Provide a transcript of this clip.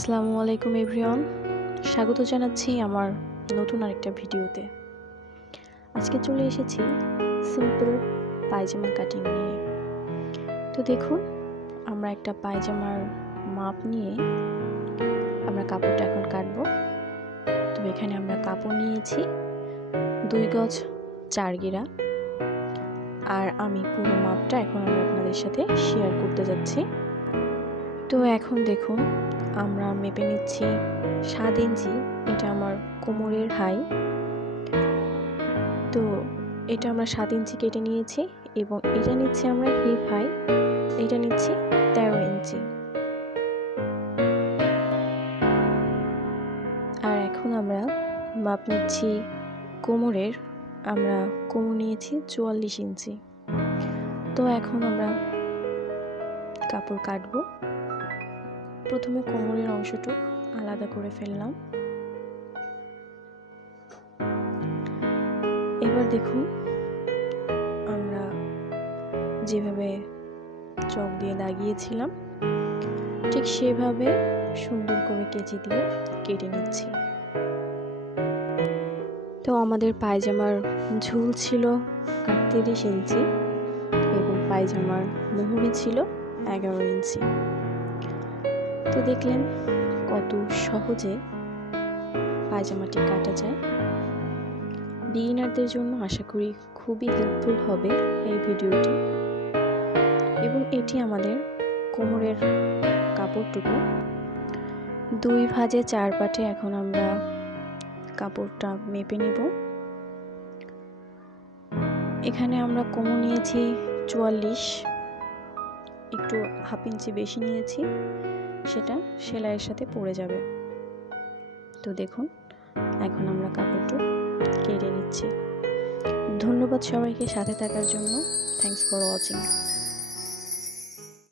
আসসালামু আলাইকুম এভরিওয়ান, স্বাগত জানাচ্ছি আমার নতুন আরেকটা ভিডিওতে। আজকে চলে এসেছি সিম্পল পায়জামা কাটিং নিয়ে। তো দেখুন, আমরা একটা পায়জামার মাপ নিয়ে আমরা কাপড়টা এখন কাটবো। তো এখানে আমরা কাপড় নিয়েছি 2 গজ 4 গিরা, আর আমি পুরো মাপটা এখন আমি আপনাদের সাথে শেয়ার করতে যাচ্ছি। তো এখন দেখুন, আমরা মেপে নিচ্ছি 7 ইঞ্চি। এটা আমার কোমরের হাই। তো এটা আমরা 7 ইঞ্চি কেটে নিয়েছি, এবং এটা নিচ্ছি আমরা হিপ হাই, এটা নিচ্ছি 13 ইঞ্চি। আর এখন আমরা মাপ নিচ্ছি কোমরের। আমরা কোমর নিয়েছি 44 ইঞ্চি। তো এখন আমরা কাপড় কাটবো। প্রথমে কোমরের অংশটুকু আলাদা করে ফেললাম। এবার দেখুন, আমরা যেভাবে চক দিয়ে দাগিয়েছিলাম ঠিক সেভাবে সুন্দর করে কেচি দিয়ে কেটে নিচ্ছি। তো আমাদের পায়জামার ঝুল ছিল 38 ইঞ্চি এবং পায়জামার মুহুরি ছিল 11 ইঞ্চি। তো দেখলেন কত সহজে পায়জামাটি কাটা যায়। বিগিনারদের জন্য আশা করি খুবই হেল্পফুল হবে এই ভিডিওটি। এবং এটি আমাদের কোমরের কাপড়টুকু 2 ভাঁজে 4 পাটে এখন আমরা কাপড়টা মেপে নিব। এখানে আমরা কোমর নিয়েছি 44, একটু হাফ ইঞ্চি বেশি নিয়েছি, সেটা সেলাইয়ের সাথে পড়ে যাবে। তো দেখুন, এখন আমরা কাপড়টা কেটে নিচ্ছি। ধন্যবাদ সবাইকে সাথে থাকার জন্য। Thanks for watching.